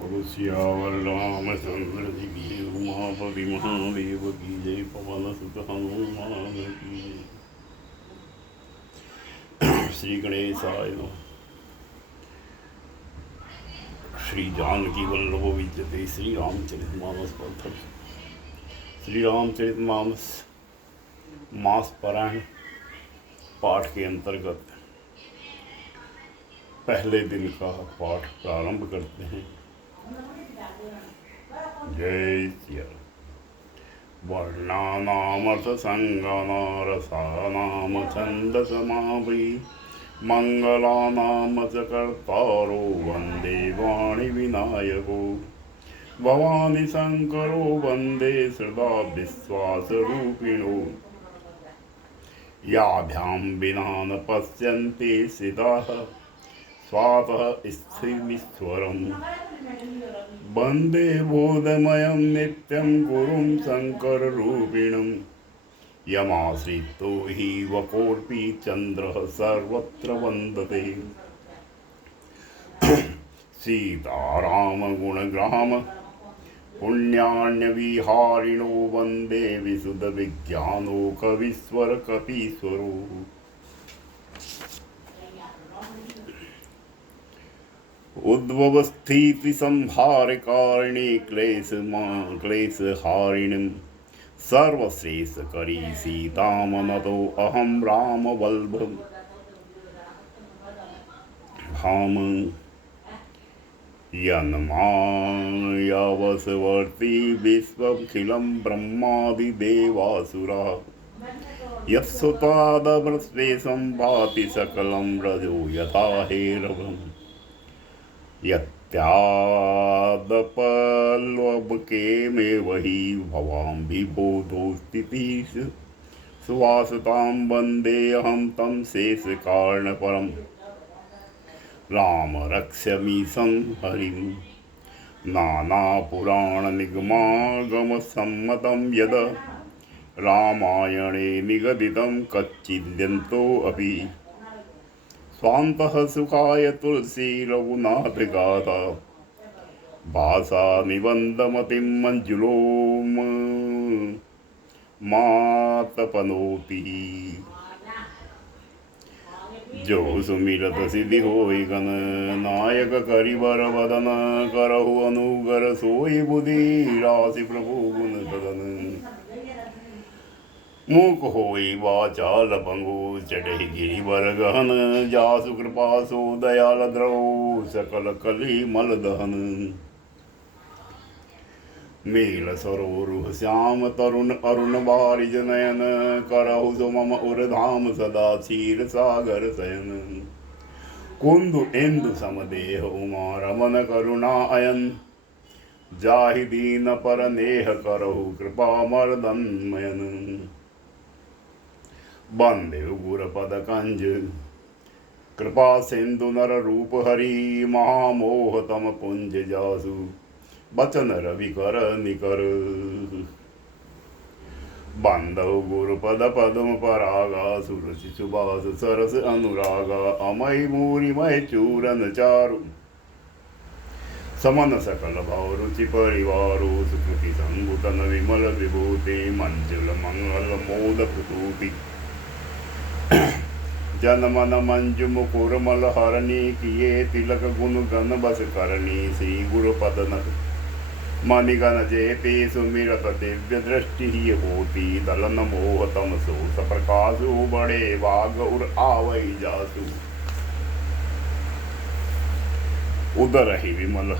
बोलो सियावर रामचंद्र जी की, उमापति महादेव की जय, पवन सुत हनुमान की जय। श्री गणेशाय नमः। श्री जानकी वल्लभ विद्यते श्री रामचरितमानस पर श्री रामचरितमानस मास पारायण पाठ के अंतर्गत पहले दिन का पाठ प्रारंभ करते हैं। जय सिया। वर्णानामर्थसङ्गानारसानां छन्दसमावै मङ्गलानां च कर्तारो वन्दे वाणिविनायको भवानी शङ्करो वन्दे सदा विश्वासरूपिणो याभ्यां विना न पश्यन्ति सिताः स्वातः स्थिरीश्वरम् वन्दे बोधमयं नित्यं गुरुं शङ्कररूपिणं यमाश्रितो हि वकोऽपि चन्द्रः सर्वत्र वन्दते सीतारामगुणग्राम पुण्यान्यविहारिणो वन्दे विशुद्धविज्ञानो कवीश्वर कपीश्वरो उद्भवस्थितिसंहारकारिणी क्लेशहारिणीं सर्वश्रेष्ठकरी सीतामनतो अहं रामवल्लभं भाम यन्मायावसवर्ति विश्वमखिलं ब्रह्मादिदेवासुरा यत्सुतादमृत्स्वेषं भाति सकलं रजो यथा हेरवम् यत्यादपल्लवके में वही भवां विबोधोस्थितिः सुवासतां वन्देऽहं तं शेषकारणपरं राम रक्ष्यमीशं हरिं नानापुराणनिगमागमसम्मतं यद् रामायणे निगदितं कच्चिद्यन्तोऽपि स्वान्तः सुखाय तुलसी रघुनाथ गाथा भाषा निबंधमतिं मंजुलो मातपनोति जो सुमिरत सिद्धि होई गण नायक करिबर वदन करहु अनुगर सोई बुद्धि राशि प्रभु गुण सदन मूक होई वाचाल भंगु चढ़े गिरिवर गहन जासु कृपा सो दयाल द्रव सकल कली मल दहन मील सरोरुह श्याम तरुण अरुण बारिज नयन करहु सो मम उर्धाम सदा क्षीर सागर शयन कुंदु इंदु समदेह उमा रमन करुणा अयन जाहि दीन पर नेह करहु कृपा मर्दन मयन वंदे गुरपद कंज कृपा सिंधु नर रूप हरि महामोह तम पुंज जासु बचन रवि कर निकर बंदौ गुरुपद पद्म परागा सुरसि सुबास सरस अनुरागा अमय मूरिमय चूरन चारु समन सकल भाव रुचि परिवारो सुकृति संगुतन विमल विभूति मंजुल मंगल मोद प्रतूति जन मन मंजु मुकुर मल हरणी किए तिलक गुण गण बस करणी श्री गुरु पदन मणिगण जेते सुमिरत दिव्य दृष्टि ही होती दलन मोह तम सो सप्रकाशु बड़े वाग उर आवई जासु उदर ही विमल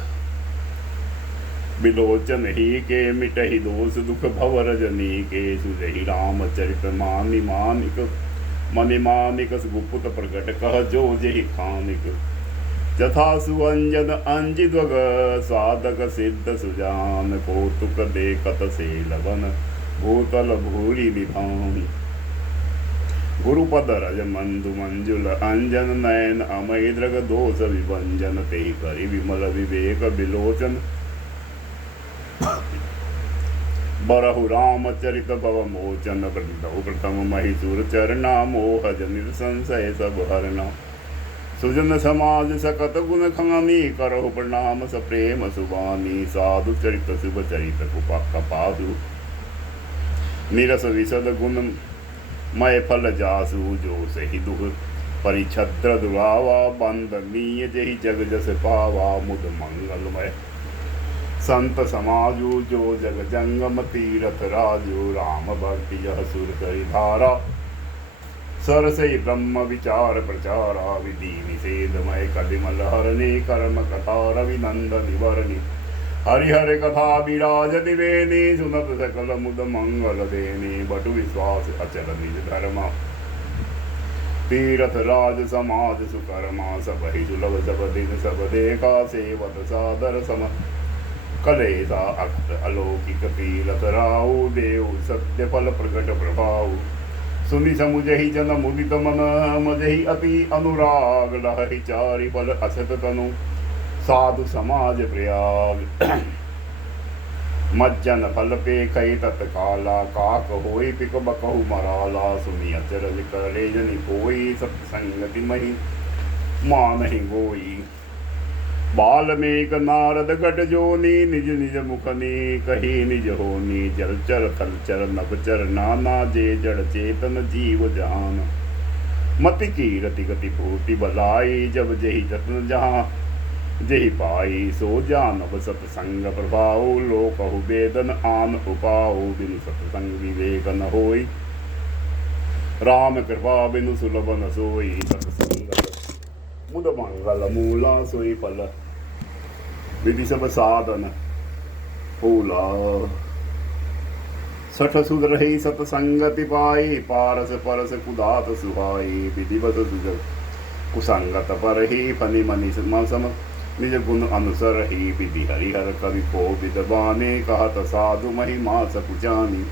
बिलोचन ही के मिटहि दोष दुख भव रजनी के सुजहि रामचरित मानि मानिक मणिमानिक गुप्त प्रकट कह जो जहि खानिक जथा सुअंजन अंजिद्वग साधक सिद्ध सुजान कौतुक देखत से लवन भूतल भूरि निधान गुरुपद रज मंदु मंजुल अंजन नयन अमय द्रग दोष विभंजन ते करि विमल विवेक बिलोचन बरहु रामचरित भव मोचन प्रदौ प्रथम महिषुर चरना मोह जनित संशय सब हरना सुजन समाज सकत गुण खानी करहु प्रणाम सप्रेम सुबानी साधु चरित शुभ चरित कपादु निरस विशद गुण मय फल जासु जो सही दुख परिछद्र दुरावा बंदनीय जहि जग जस पावा मुद मंगलमय संत समाजु जो जग जंगम तीरथ राजु राम भक्ति यह सुर करि धारा सरसई ब्रह्म विचार प्रचारा विधि निषेधमय कदिमल हरणे कर्म कथा रविनंदन निवरणी हरिहर कथा विराज दिवेनी सुनत सकल मुद मंगल देनी बटु विश्वास अचल निज धर्म तीरथ राज समाज सुकर्मा सब ही सुलभ सब दिन सब देखा सेवत सादर सम कलेसा अक्त अलौकिक तीरथ राहु देव सत्य फल प्रकट प्रभाव सुनि समुझहि जन मुदित मन मजहि अति अनुराग लहरि चारि बल असत तनु साधु समाज प्रयाग मज्जन फल पे कई तत्काला काक होई पिक बकहु मराला सुनि अचरज करे जनि कोई सत्संगति महि मानहि गोई बाल्मीक नारद गट जोनी निज निज मुखनी कही निज होनी जलचर थलचर नभचर नाना जे जड़ चेतन जीव जहान मति की रति गति पूर्ति बलाई जब जही जतन जहाँ जही पाई सो जानब सत्संग प्रभाव लोकहु वेदन आन उपाऊ बिनु सत्संग विवेक न होई राम कृपा बिनु सुलभ न सोई सत्संग मुद मंगल मूला सोई फल विधि सब साधन फूला सठ सुध रही सतसंगति पाई पारस परस कुदात सुहाई विधि बस सुजग कुसंगत पर ही फनि मनि सम निज गुण अनुसर ही विधि हरिहर कवि को विदबाने कहत साधु महिमा सकुचानी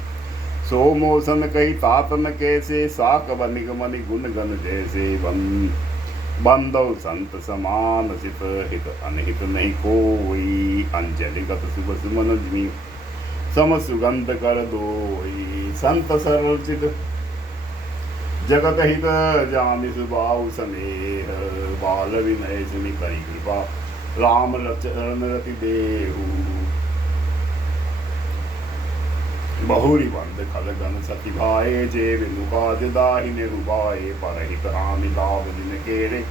सो मोसन कही तातन कैसे साक बनिक मनि गुण गण जैसे बंदव संत समान सित हित अनहित नहीं कोई अंजलि गत शुभ सुमन जिमी सम सुगंध कर दोई संत सरल चित जगत हित जानि सुबाऊ स्नेह बाल विनय सुनि करी कृपा राम चरण रति देहु बहुरी बंद खल गन सखी भाए जे बिनु काज दाहिने रुबाए परहित हानि लाभ जिन केरे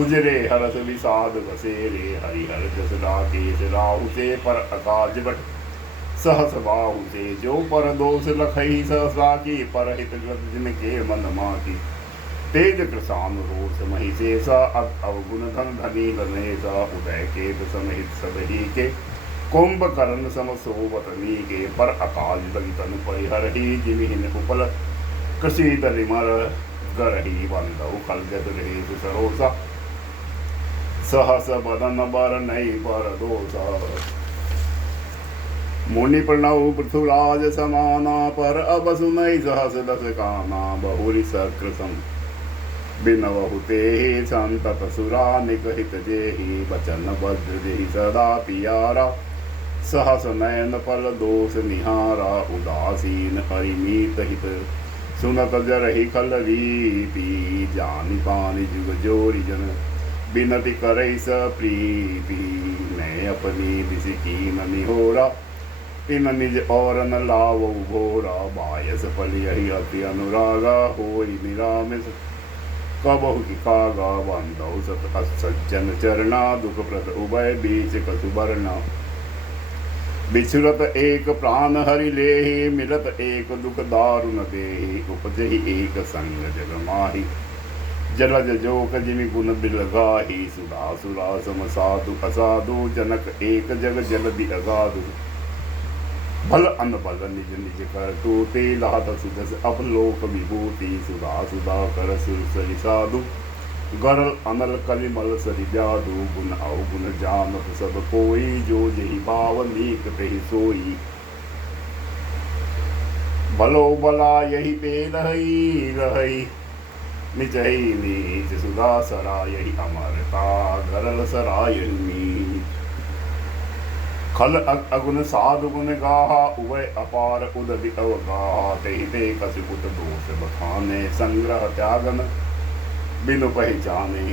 उजरे हरस विषाद बसेरे हरिहर जस राकेश राहु से पर अकाज बट सहस बाहु से जो पर दोष लखई सहसा की परहित ग्रत जिन के मन माकी तेज कृसान रोष मही शेषा अवगुण धन धनी गणेशा उदय के समहित सब ही के कुंभकर्ण सम सोवतनी के पर अकाल लगी तनु परिहर ही जिमिहिन उपल कृषि तलिमर गरही बंदौ खलजत रहे सरोसा सहस बदन बर नहीं पर दोषा मुनि प्रणव पृथुराज समाना पर अब सुनई सहस दस काना बहुरी सकृसम बिनवहुते संतत सुरा निकहित जेहि बचन भद्र जेहि सदा पियारा सहस नयन पल दोष निहारा उदासीन हरिमीत हित सुनत जरहि खल रीति जानि पानि जुग जोरी जन बिनति करई स प्रीति मैं अपनी दिश की ननि होरा तिन निज और न लाव घोरा बायस फल यही अति अनुरागा होई निरामिस कबहु की कागा बंदौ सत सज्जन चरना दुख प्रद उभय बीच कसुबरना बिछुरत एक प्राण हरि लेहि मिलत एक दुख दारुण देहि उपजहि एक संग जग माहि जलज जोक जिमि गुण बिलगाहि सुधा सुरा सम साधु असाधु जनक एक जग जलधि अगाधु भल अन बल निज निज कर तोते लात सुजस अब लोक विभूति सुधा सुधा कर सुर सरि साधु गरल अनल कलिमल सरि ब्यादु गुण अवगुण जानत सब कोई जो जहि भाव नीक तेहि सोई भलो भला यही पे रही रही निचही नीच सुधा सरा यही अमरता गरल सरा यही नीच खल अगुन साधु गुण गाहा उवै अपार उदधि अवगाहा तेहि ते कसिपुत दोष बखाने संग्रह त्यागन बिनु पहचाने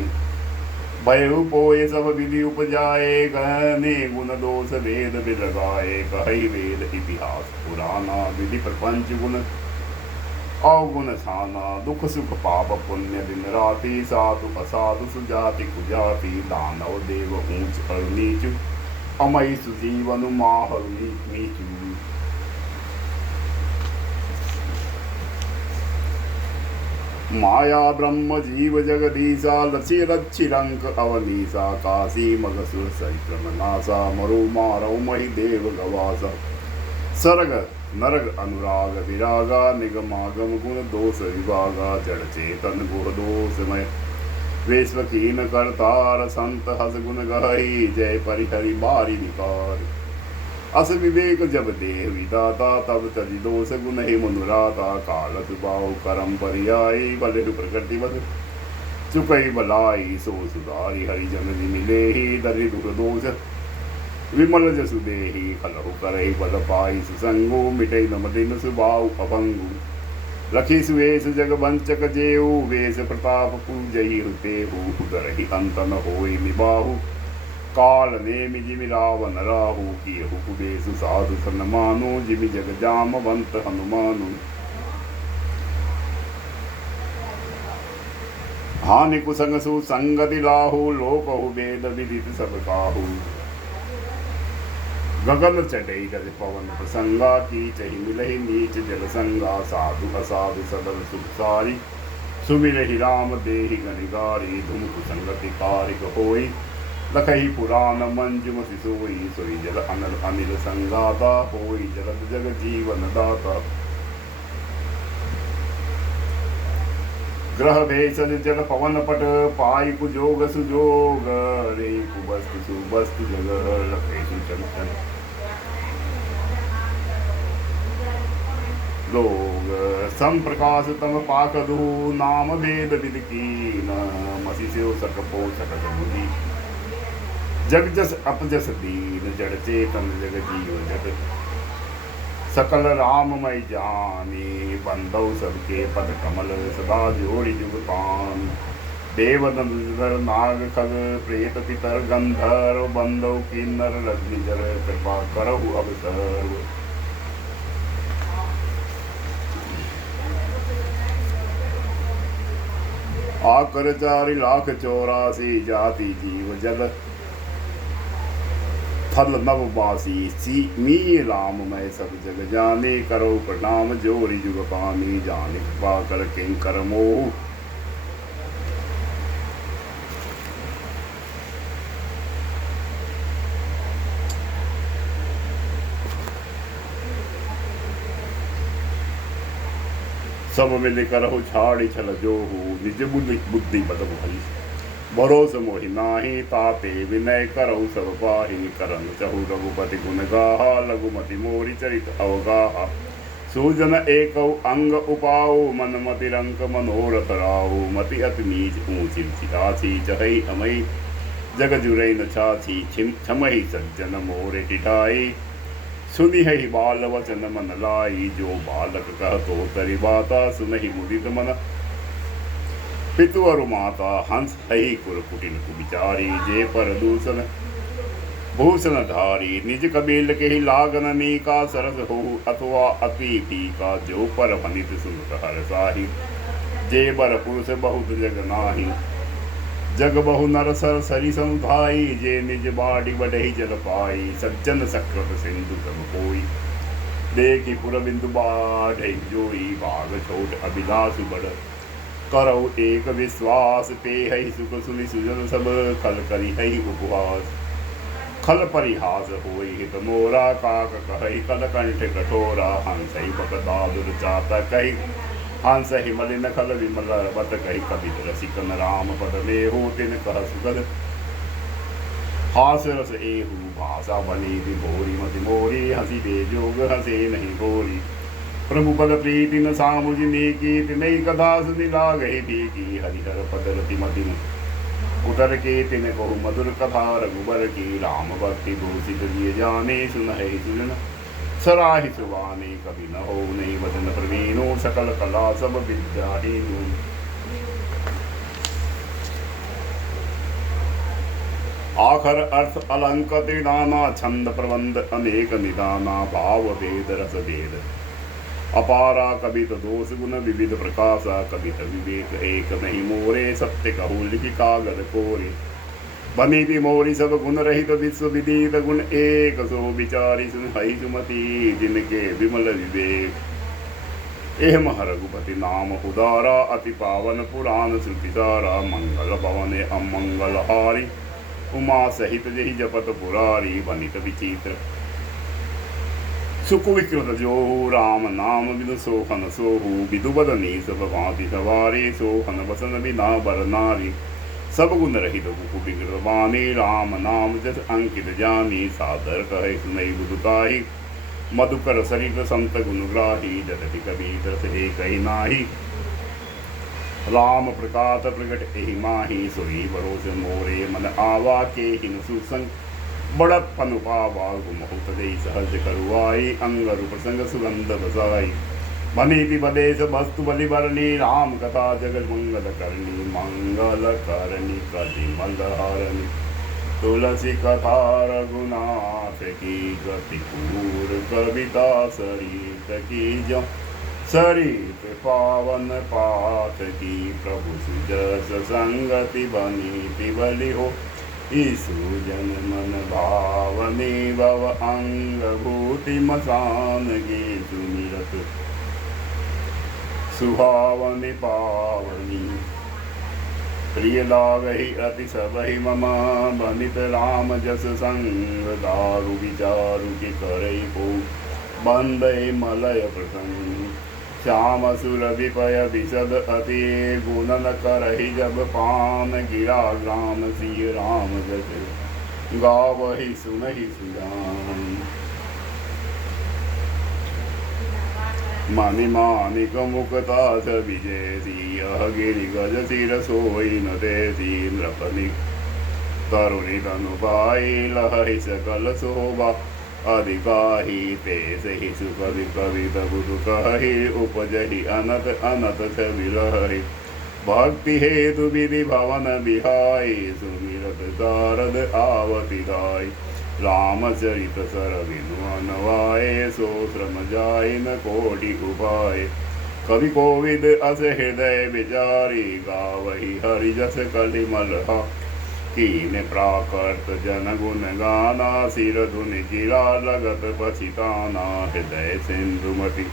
भयउ पोए सब विधि उपजाए गहने गुण दोष वेद बिलगाए कहि वेद इतिहास पुराना विधि प्रपंच गुण अवगुण साना दुख सुख पाप पुण्य दिन राति साधु असाधु सुजाति कुजाति दानव देव ऊंच और नीच अमय सुजीवन माहल नीचू माया ब्रह्म जीव जगदीशा लसी रक्षिरंक अवनीसा काशी मगसुर सरिक्रम नासा मरु मारौ महि देव गवासा सर्ग नरग अनुराग विरागा निगमागम गुण दोष विभागा जड़ चेतन गुह दोषमय वेश्वकीन करतार संत हस गुण गही जय परिहरि बारी विकार अस विवेक जब देह विदाता तब तजि दोष गुण ही मनुराता काल सुबाऊ करम परियाई बल प्रकृति बस चुकई बलाई सो सुधारी हरिजन मिले ही दरि दुख दोष विमल जसु देहि खलहु करहि बल पाई सुसंगो मिटई नम दिन सुबाऊ अभंगु लखी सुवेश जग वंचक जेऊ वेश प्रताप पूजही हुतेहु उदरहि अंतन होई निबाहु काल नेमि जिमि रावण राहु कियहु कुबेसु साधु सन्मानु जिमि जग जामवंत हनुमानु हानि कुसंग सुसंगति लाहु लोकहु वेद विदित सब काहु गगन चढ़ई गज पवन प्रसंगा की चही मिलहि नीच जल संगा साधु असाधु सदल सुख सारी सुमिरहि राम देहि गनिगारी धुम कुसंगति कारिक होई लखहि पुराण मंजुम सिसोई सोई जल अनल अनिल संगाता होई जलद जग जीवन दाता ग्रह भेषज जल पवन पट पाई कुजोग सुजोग रे कुबस्तु सुबस्तु जग लखे सुचंचन लोग सम प्रकाश तम पाकदु नाम भेद विद कीन मसी से सकपो सकत मुनि जग जस अपजस दीन जड़ चेतन जग जीव जग सकल राममय जानी बंदौ सबके पद कमल सदा जोड़ी जुग पान देव नर नाग खग प्रेत पितर गंधर्व बंदौ किन्नर रजनी जर कृपा करहु अवसर आकर 4,84,000 जाति जीव जल थल नव बासी सी मी राम मैं सब जग जाने करो प्रणाम जोरी जुग पानी जाने कृपा कर किंकर मोह सब मिले करहु छाड़ी छल जो हो निज बुद्धि बद भाई भरोस मोहि नाही ताते विनय करौ सब पाहि करन चहु रघुपति गुण गाहा लघुमति मोरि चरित अवगाहा सूजन एकौ अंग उपाओ मन मति रंक मनोरथ राहु मति अति नीच ऊंची छिताछी चहई अमई जग जुरई न छाछी छमहि सज्जन मोरे टिठाई सुनि ही बाल वचन मन लाई जो बालक कह तो तरि बाता सुनहि मुदित मन पितु और माता हंस हई कुर कुटिल कुविचारी जे पर दूषण भूषण धारी निज कबील के ही लागन नीका सरस हो अथवा अति फीका जो पर भनित सुनत हर साही जे बर पुरुष बहुत जग नाही जग बहु नर सर सरी समुधाई जे निज बाड़ी बढ़ई जल पाई सज्जन सकृत सिंधु सब कोई देखी पुर बिंदु बाढ़ जोई भाग छोट अभिलाष बड़ करो एक विश्वास पे हई सुख सुनि सुजन सब खल करी हई उपवास खल परिहास होई हित मोरा काक कहई कल कंठ कठोरा हंस ही बकता दुर्चाता कही हंस ही मलिन खल विमल बत कही कवित रसिकन राम पद में हो तिन कह सुगद हास रस एहू भाषा बनी विभोरी मति मोरी हंसी बेजोग हंसे नहीं भोरी प्रभु पद प्रीति न सामुझ नेकी नई कथा सुनि लागहि भीकी हरिहर पद रति मति उतर के तिन कहु मधुर कथा रघुबर की, राम भक्ति भूषित दिए जाने सुनहि सुजन सराहि सुबानी। कभी न हो नहीं वदन प्रवीणो, सकल कला सब विद्याहीनो। आखर अर्थ अलंकृत नाना, छंद प्रबंध अनेक निदाना। भाव भेद रस भेद अपारा, कवित दोष गुण विविध प्रकाशा। कवित विवेक एक नहीं मोरे, सत्य कहूँ लिखि कागद कोरे। बनी भी मोरी सब गुण रहित, विश्व विदित गुण एक। सो विचारी सुन हई सुमति, जिनके विमल विवेक। एह मह रघुपति नाम उदारा, अति पावन पुराण श्रुति सारा। मंगल भवन अमंगल हारी, उमा सहित जहि जपत पुरारी। बनित विचित्र सुख विकृत जो, राम नाम बिनु सोहन सोहु। विदु बदनी सब भांति सवारी, सोहन बसन बिना बर नारी। सब गुण रहित मुख विकृत बानी, राम नाम जस अंकित जानी। सादर कहे सुनई बुधुताही, मधुकर सरित संत गुणग्राही। जगति कबीर से कही नाही, राम प्रकाश प्रकट एहि माही। सोई भरोस मोरे मन आवा, के हिन सुसंग बड़त पनु पावा। गुमहुत दे सहज करुआई, अंग रूप संग सुगंध बसाई। बनीति बदेश वस्तु बलि बरनी, राम कथा जगत मंगल करनी। मंगल करनी कदिमल हरनी, तुलसी कथा रघुनाथ की। गति पूर कविता सरित की जो, सरित पावन पाठ की। प्रभु सुजस संगति बनीति बलि हो, ईसु जन मन भावनी। भव अंग भूति मसान की, सुमिरत सुहावनी पावनी। प्रिय लागहि अति सबहि ममा, बनित राम जस संग। दारु विचारु के करई को, बंदे मलय प्रसंग। श्याम सुर विपय विशद अति, गुणन करहि जब पान। गिरा ग्राम सिय राम जस, गावहि सुनहि सुजान। मानि मानिक मुक्ता स विजयसी, यह गिरि गज सिर सोई न तेसी। नृपनि तरुणि तनु पाई, लहहि सकल शोभा। अधिकाही ते सहि सुकवि कवित बुधु कहि, उपजहि अनत अनत छवि लहरि। भक्ति हेतु विधि भवन बिहाई, सुमिरत शारद आवति दाई। रामचरित सर विनु अनवाए, सो श्रम जाय न कोटि उपाय। कवि कोविद अस हृदय विचारी, गावहि हरि जस कलिमल हा। कीन प्राकृत जन गुण गाना, सिर धुनि गिरा लगत पछिताना। हृदय सिंधुमति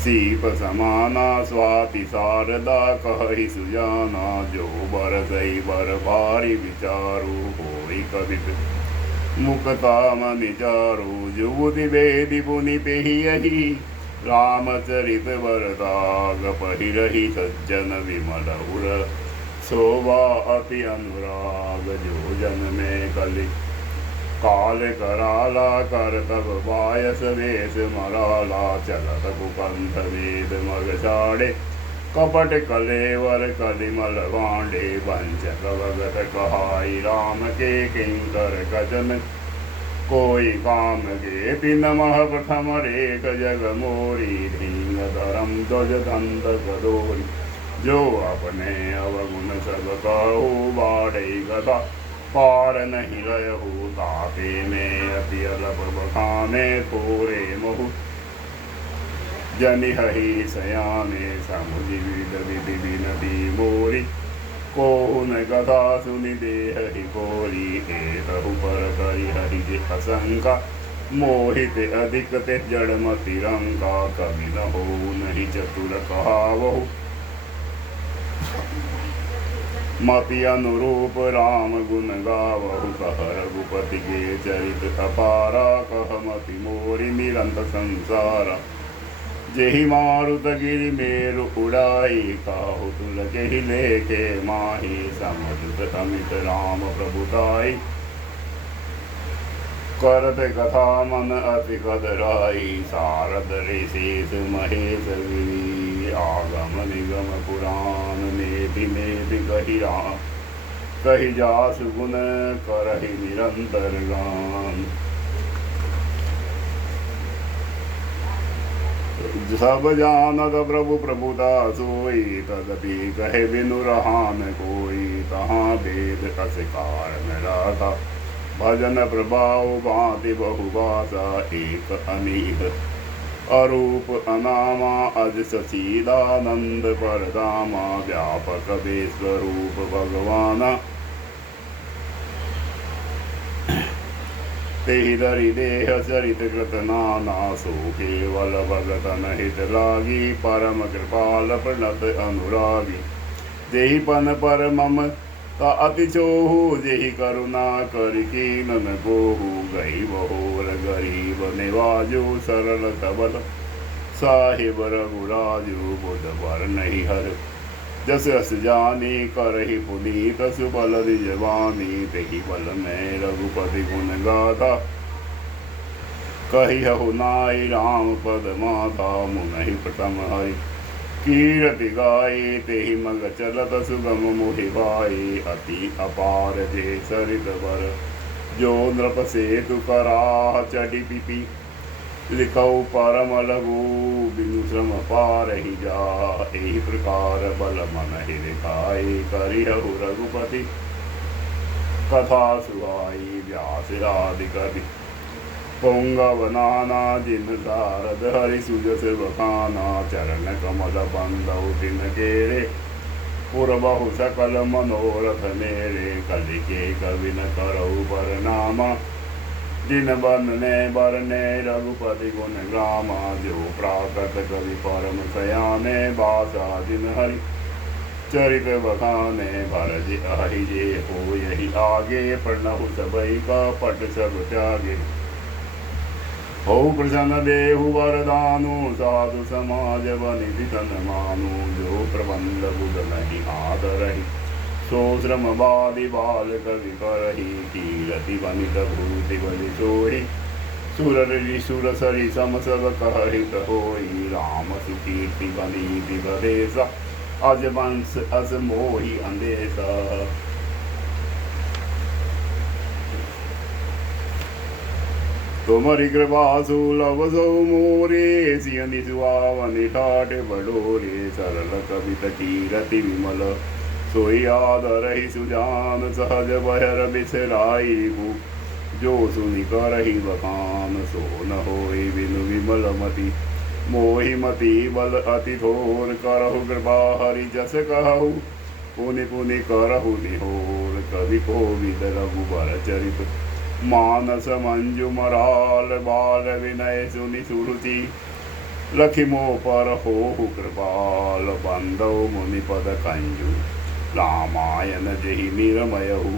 सीप समाना, स्वाति शारदा कहि सुजाना। जो बरसई बर भारी विचारु, होई कवित मुक्ता मनि चारु। जुबुधि वेदि पुनि पेहियहि, रामचरित बरदाग पहिरहि। सज्जन विमल उर शोभा अति अनुराग। जो जन में कलि काल कराला, कर तब बायस वेश मराला। चलत कुपंथ वेद मग छाड़े, कपट कलेवर कलिमल वांडे। वंचक भगत कहाई, राम के किंकर कजन। कोई काम के तिन मह प्रथम रेख, जग मोरी। धींग धरम ध्वज धंध गदोरी। जो अपने अवगुण सब कहु, बाढ़े गदा पार नहीं रहु। ताते में अति अलप बखाने, थोरे महु जनिहि सयाने। समुझि विधि विनती मोरी, कोन कथा सुनि देहि कोरी। एतहु पर करि हरि जे असंका, मोहित अधिक ते जड़ मति रंका। कवि न हो नहीं चतुर कहावहु, मति अनुरूप राम गुण गावहु। कह रघुपति के चरित अपारा, कह मति मोरि निरंत संसारा। जेहि मारुत गिरि मेरु उड़ाई, काहु तुलकेहि लेखे माही। समुद्र अमित राम प्रभुताई, करत कथा मन अति कदराई। सारद ऋषेश महेश गिरी, आगम निगम पुराण में भी कही जासु गुण करहि निरंतर गान। सब जानत प्रभु प्रभुता सोई, तदपि कहे बिनु रहान कोई। तहाँ वेद कस कारण राधा, भजन प्रभाव भांति बहुभाषा। एक अनीह अरूप अनामा, अज ससीदानंद परधामा। व्यापक विश्वरूप भगवाना, तेहि धरि देह चरित कृत नाना। सो केवल भगतन हित लागी, परम कृपाल प्रणत अनुरागी। जेहि पन पर मम ता अति चोहु, जेहि करुणा करि कीनन गोहु। गई बहोर गरीब निवाजु, सरल सबल साहिब रघुराजु। बुध वर नहीं हर, जस अस जानी करहि पुनीत। सुबल निजवानी, तेहि बल में रघुपति गुण गाथा। कहिहु नाई राम पद माथा, मुनहि प्रथम हरि कीरति गाई। तेहि मग चलत सुगम मोहि भाई, अति अपार जे सरित बर। जो नृप सेतु कराह चढ़ी पिपी, लिखऊ परम लघु बिनु श्रम पारहि जा। एहि प्रकार बल मन हिरिकाई, करिहु रघुपति कथा सुहाई। व्यास आदि कवि पुंगव नाना, जिन सारद हरि सुजस बखाना। चरण कमल बंदौ तिन केरे, पुर बहु सकल मनोरथ मेरे। कलिके कवि न करऊ बरनामा, जिन बंदने बरने रघुपति गुण ग्रामा। जो प्राकृत कवि परम सयाने, बासा जिन हरि चरित बखाने। भरज अहि जे हो यही आगे, प्रणहु सबई का पट सब त्यागे। हो प्रसन्न देहु वरदानु, साधु समाज बनिधि तन मानु। जो प्रबंध बुध नहीं आदरहि, सो श्रम बादि बाल कवि करहि। कीरति बनित भूति बलि सोहि, सुर ऋषि सुर सरि सम सब कहहित होई। राम सुकीर्ति बनीति बदेसा, अज वंश अस मोहि अंदेशा। तुमरि कृपा सुलभ सो मोरे, सियनि सुहावनि ठाठ बडोरे। सरल कवित कीरति विमल, सोई आदरहि सुजान। सहज बहर बिसराई हूँ, जो सुनि करहि बखान। सो न होई बिनु विमल मति, मोहि मति बल अति थोर। करहु कृपा हरि जस कहु, पुनि पुनि करहु निहोर। कवि कोविद रघुबर चरित, मानस मंजु मराल। बाल विनय सुनि सुरुचि, लखि मोह पर होहु कृपाल। बंदौ मुनि पद कंजु, रामायण जहि निरमयहु।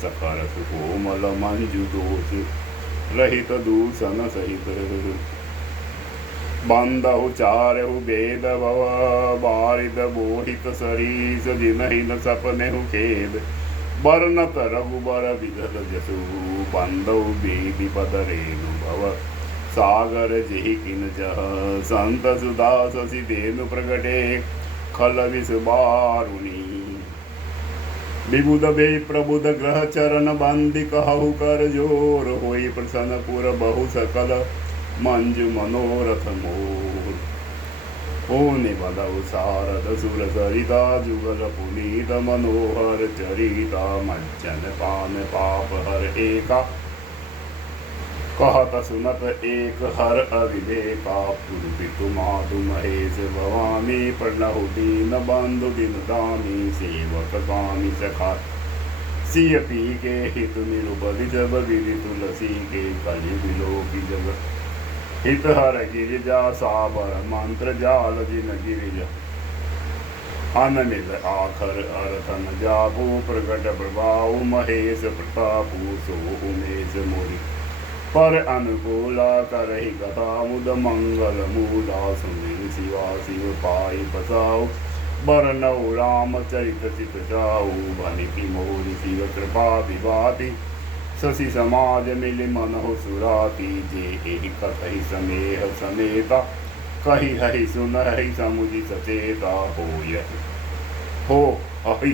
सकर सुकोमल मंजु दोष, रहित दूषण सहित। बंदहु चारहु वेद भव, बारिद मोहित सरीस। जिनहि न सपनेहु खेद, बरनत रघुबर विधल जसु। बंदौ बेदी पद रेणु भव, सागर जेहि किन जह। संत सुधा शशि धेनु प्रगटे, खल विष बारुणी। विबुध बे प्रबुध ग्रह चरण बंदी, कहु कर जोर। होई प्रसन्न पुर बहु सकल, मंजु मनोरथ मोर। होने बदऊ सारद सुर सरिता, जुगल पुनीत मनोहर चरिता। मज्जन पान पाप हर एका, कहत सुनत एक हर अविवेका। पुरपितु मातु महेश भवानी, प्रणहु दीन बंधु दिन दानी। सेवक कामी सखा सिय पी के, हित निरुबधि जब विधि तुलसी के। कलि विलोकी जब हित हर गिरिजा, साबर मंत्र जाल जिन गिरिजा। अनमिल आखर अरथन जाबू, प्रगट प्रभाव महेश प्रतापु। सोहु मेष मोहि पर अनुकूला, करहि कथा मुद मंगल मूला। सुमिर शिवा शिव पाई पसाऊ, बरनऊ राम चरित चित जाऊ। बनिति मोरि शिव कृपा विभाति, शशि समाज मिलि मनहु सुराती। जे एहि कथहि समेह समेता, कही हहि सुन हहि समुझि सचेता हो यही हो अहि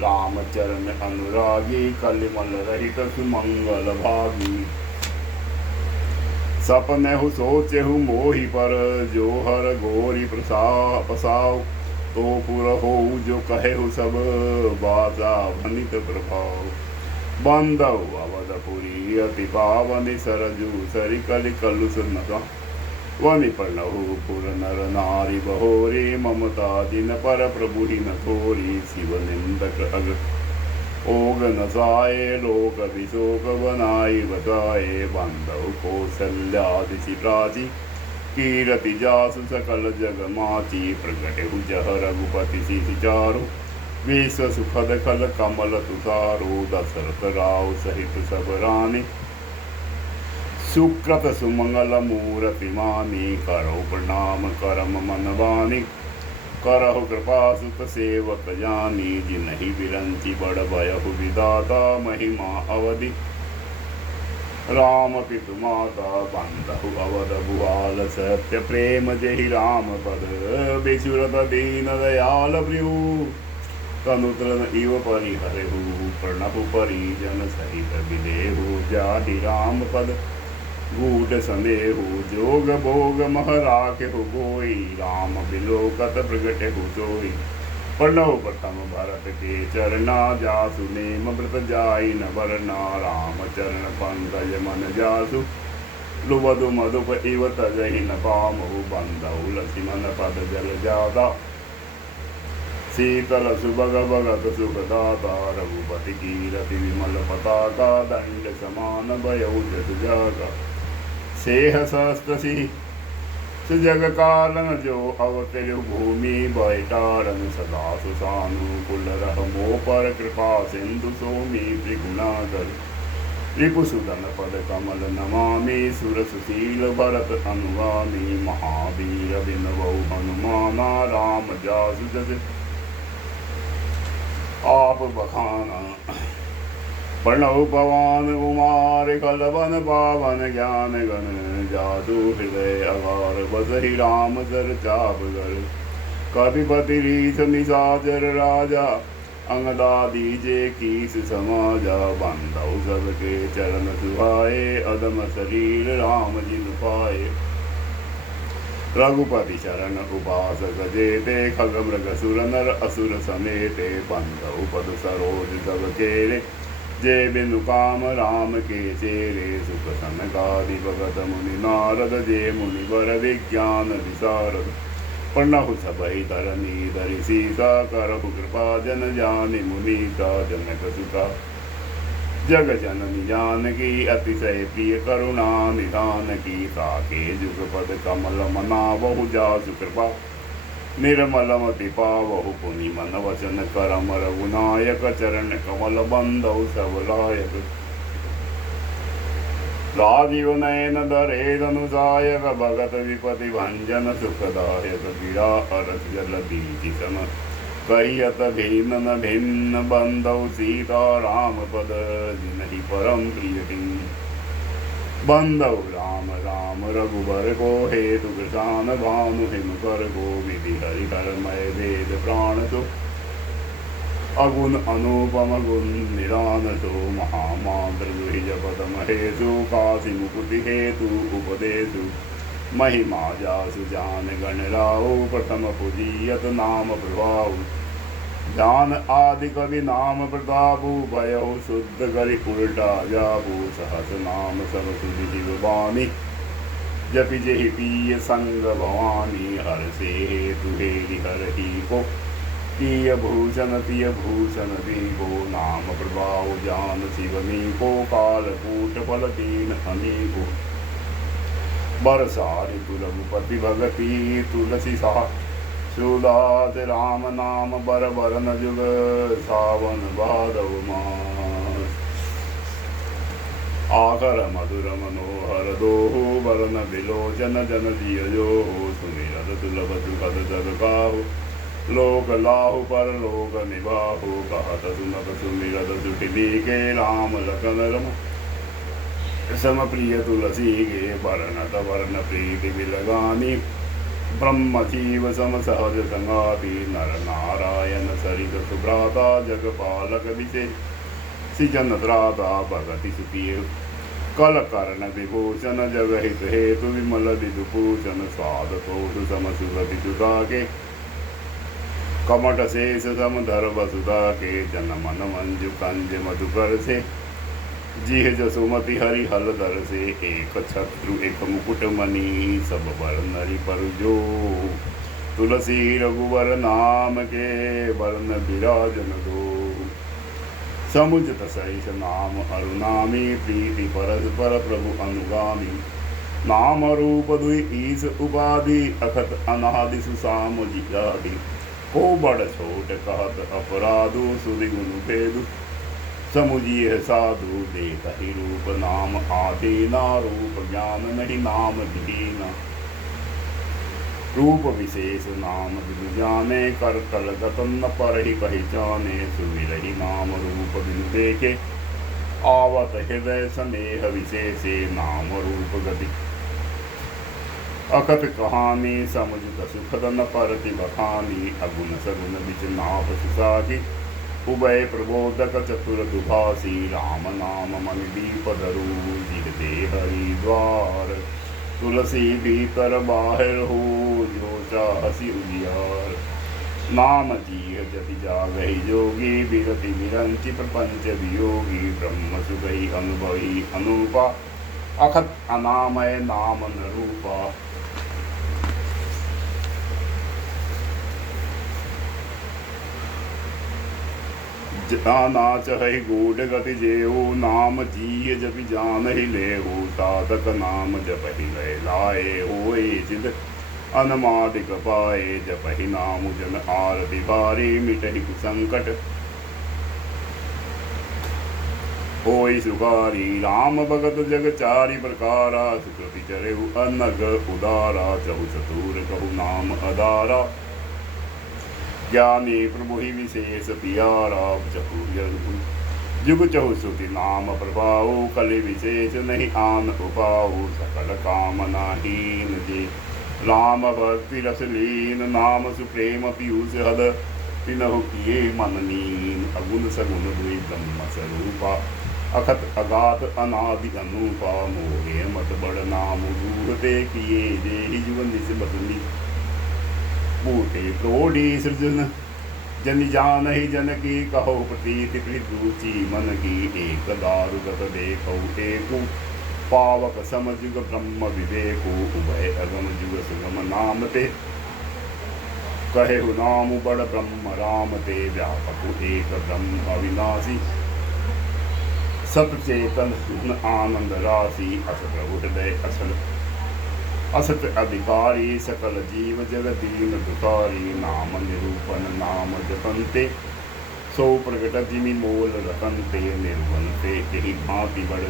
राम चरण अनुरागी कलिमल रहित सुमंगल भागी सपने हु सोचे हु मोहि पर जो हर गोरी पसाओ तो पुर हो जो कहे हु सब बाजा भनित प्रभाव बंदौ अवधपुरी अति पावनि सरजू सरि कलि कलुष नगा वनि प्रणहु पुर नर नारी बहोरी ममता दिन पर प्रभु ही न थोरी शिव निंदक अग ओग नसाए लोक विशोक बनाई बताए बंदौ कौशल्यादिशि प्राची कीरति जासु सकल जग माची प्रगटे जह रघुपति सिधि चारु विश्व सुखद खल कमल तुषारो दशरथ राव सहित सब रानी सुक्रत सुमंगल मूर्ति मानी करो प्रणाम करम मन बानी करहु कृपा सुत सेवक जानी जिनहि बिरंची बड़ भयहु विदाता महिमा अवधि राम पितु माता बंधु अवध भुआल सत्य प्रेम जेहि राम पद बिचुरत दीन दयाल प्रियु तनुतन इव परिहरेहु प्रणहु परिजन सहित विदेहु जाहि राम पद गूढ़ सनेहु जोग भोग मह राखेहु गोई राम बिलोकत प्रगटे हु सोई प्रणहु प्रथम भरत के चरना जासु नेम व्रत जाई न वरना राम चरण पंकज मन जासु लुबधु मधुप इव तजहि न पामहु बंधउ लक्ष्मण पद जल जादा शीतल सुभग भगत सुखदाता रघुपति कीरति विमल पताका दंड समान भयउ जसु जागा सेह सहस्त्रसी सुजग कालन जो अवतरु भूमि बैठारन सदा सुसानुकूल रहमो पर कृपा सिंधु सोमी त्रिगुणाकर रिपुसुदन पद कमल नमामि सुर सुशील भरत अनुगामी महावीर बिनवौ हनुमाना राम जासु जस आप बखाना प्रणव पवन कुमार कलवन पावन ज्ञान गण जादू हृदय अगार बसहि राम सर चाप गर कपिपति रीठ निशाचर राजा अंगदादी जे कीस समाजा बंधौ सबके चरण सुहाए अदम शरीर राम जिन पाए रघुपति चरण उपासक जेते खग मृग सुर नर असुर समेते बंधौ पद सरोज सब केरे जे बिनु काम राम के चेरे सुख सनकादि भगत मुनि नारद जे मुनि वर विज्ञान विशारद प्रणहु सबहि तरनी धरि सीसा करहु कृपा जन जानि मुनीसा जनक सुता जग जननी जानकी अतिशय प्रिय करुणा निधान की ताके जुगपद कमल मनावहु जासु कृपा निर्मलमति पावहु पुनि मन वचन करम रघुनायक चरण कमल बंधौ सब लायक राजीव नयन धरे धनुषायक भगत विपति भंजन सुखदायक गिरा अरस जल दीति सम कहियत भिन्न न भिन्न बंधौ सीता राम पद जिनहि परम प्रिय बंधौ राम राम रघुबर को हेतु कृषान भानु हिम कर गोविधि हरिहर मय वेद प्राण सो अगुण अनुपम गुण निदान सो महामात्र दुहि जपत महेशु काशी मुकुति हेतु उपदेशु महिमा जासु जान गण राउ प्रथम पुजीयत नाम प्रभाव जान आदि कवि नाम प्रतापु भयउ शुद्ध करि उल्टा जाबु सहस नाम सब सुधि शिव बानी जपि जेहि पीय संग भवानी हर से हेतु हेरि हर ही को पिय भूषण दीपो नाम प्रभाव जान शिवनी को काल कूट फल दीन अमीको बरसारि रघुपति भगति तुलसी सा सुदास राम नाम बर बरन जुग सावन भादव मास आकर मधुर मनोहर दोहो वरन बिलोचन जन जिय जो हो सुमिरत सुलभ सुखद जग काहु लोक लाहु पर लोक निबाहु कहत सुनत सुमिरत सुटिली के राम लखन रम सम प्रिय तुलसी के वरनत वर्ण प्रीति बिलगानी ब्रह्म जीव सम सहज संगाति नर नारायण सरित सुभ्राता जगपालक विशे सिजन त्राता भगति सुखिय कल कर्ण विभूषण जगहित हेतु विमल विदुभूषण स्वाद तोषु सम सुगति सुधा के कमट शेष सम धर वसुधा के जन मन मंजु कंज मधुकर से जिह जसुमति हरि हल दर से एक छत्रु एक मुकुट मणि सब बर नरि पर जो तुलसी रघुवर नाम के वर्ण विराजन दो समुझत सहिष नाम अरुनामी प्रीति परस्पर प्रभु अनुगामी नाम रूप दुई ईस उपाधि अखत अनादि सुसाम जिगादि को बड़ छोट कहत अपराधु सुधि गुरु भेदु समुझिए साधु देख ही रूप नाम आदीना रूप ज्ञान नहीं नाम दीना रूप विशेष नाम बिनु जाने कर कल गतन पर ही पहचाने सुमिर ही नाम रूप बिनु देखे आवत हृदय स्नेह विशेषे नाम रूप गति अकथ कहानी समुझ सुखद न परति बखानी अगुण सगुण बिच नाप सुसागी उभय प्रबोधक चतुर दुभासी राम नाम मन दीप धरु जिर दे हरि द्वार तुलसी भीतर बाहर हो जो चाहसी उजियार नाम जीह जति जागहि जोगी विरति विरंचि प्रपंच वियोगी ब्रह्म सुगहि अनुभवी अनुपा अखत अनामय नाम न रूपा जाना चहि गूढ़ गति जेऊ नाम जीय जप जान ही लेहु साधक नाम जप ही लय लाए होए जिद अनमादिक पाए जप ही नाम जन आरति भारी मिटहि कुसंकट होई सुखारी राम भगत जग चारि प्रकारा सुकृति चरेहु अनग उदारा चहु चतुर कहु नाम अदारा ज्ञानी प्रभु ही विशेष पियारा चहु जुग चहु सुति नाम प्रभाऊ कलि विशेष नहीं आन उपाऊ सकल कामना हीन जे राम भक्ति रस लीन नाम सुप्रेम पीयूष हद तिनहु किए मन नीन अगुण सगुण दुई ब्रह्म स्वरूपा अखत अगात अनादि अनुपा मोहे मत बड़ नाम दूहते किए जे जुग निस बसनी बूटे प्रोढ़ी सृजन जन जान ही जन की कहो प्रतीति प्रीतुचि मन की एक दारुगत देखो एकु पावक समजुग ब्रह्म विवेको उभय अगम जुग सुगम नाम ते कहे नाम बड़ ब्रह्म राम ते व्यापक एक ब्रह्म अविनाशी सत चेतन आनंद राशि अस प्रभु हृदय असल असत अधिकारी सकल जीव जग दीन दुखारी नाम निरूपण नाम जपन्ते सो प्रगट जिमि मोल रतनते निर्वनते यही भांति बड़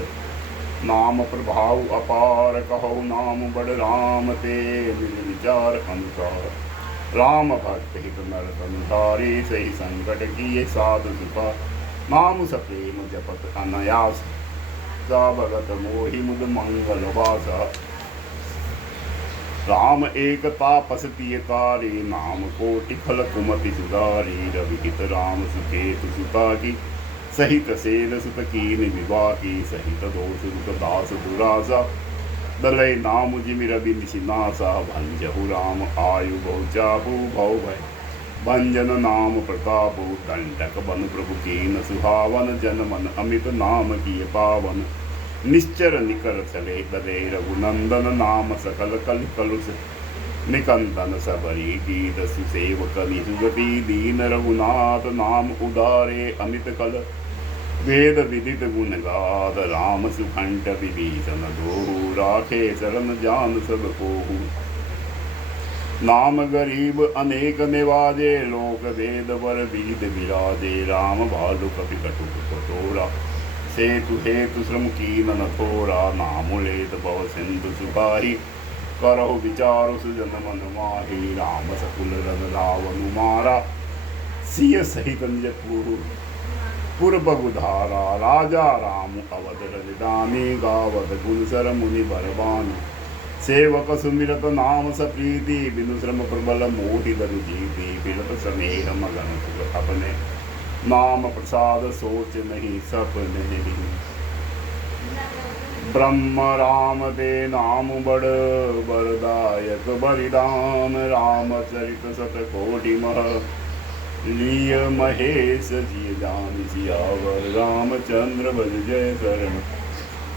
नाम प्रभाव अपार कहो नाम बड़ राम ते निर्विचार अनुसार राम भक्त हित नर संधारी सही संकट किए साधु सुखा नाम सप्रेम जपत अनयास सा भगत मोहि मुद मंगल वासा राम एक तापस तिय तारे नाम कोटि खल कुमति सुधारी रविहित राम सुखेत सुता की सहित सेन सुत कीन विवाह की सहित दोष रुत दास दुरासा दलय नाम जिमि रवि निशिनासा भंजहु राम आयु बहु चाहु भव भय भंजन नाम प्रतापु दंडक बन प्रभु कीन सुहावन जन मन अमित नाम किय पावन निश्चर निकर चले बदे रघुनंदन नाम सकल कल कलुष निकंदन सबरी गीत सुसेव कलि सुगति दीन रघुनाथ नाम उदारे अमित कल वेद विदित गुण गाद राम सुखंड विभीषण दोहु राखे शरण जान सब कोहु नाम गरीब अनेक निवाजे लोक वेद वर विद विराजे राम भालु कपि कटुक कटोरा सेतु हेतु श्रम कीन न थोरा नाम लेत भव सिंधु सुखाही करहु विचारु सुजन मन माही राम सकुल रन रावनु मारा सिय सहित निज पुर बगुधारा राजा राम अवध रजदानी गावत गुलसर मुनि बरबान सेवक सुमिरत नाम सप्रीति बिनु श्रम प्रबल मोहि दरु जीति बिरत सनेह मगन सुख अपने नाम प्रसाद सोच नहीं सपने ब्रह्म राम दे नाम बड़ बरदायक बलिदान रामचरित सत कोटि मह लिय महेश जी जान सियावर रामचंद्र बल जय शरण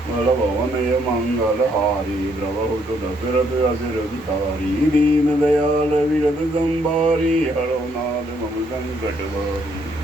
भवनय मंगलहारी द्रवहुत दशरथ असिर भिखारी दीन दयाल विरद संभारी हरो नाथ मम संकट भारी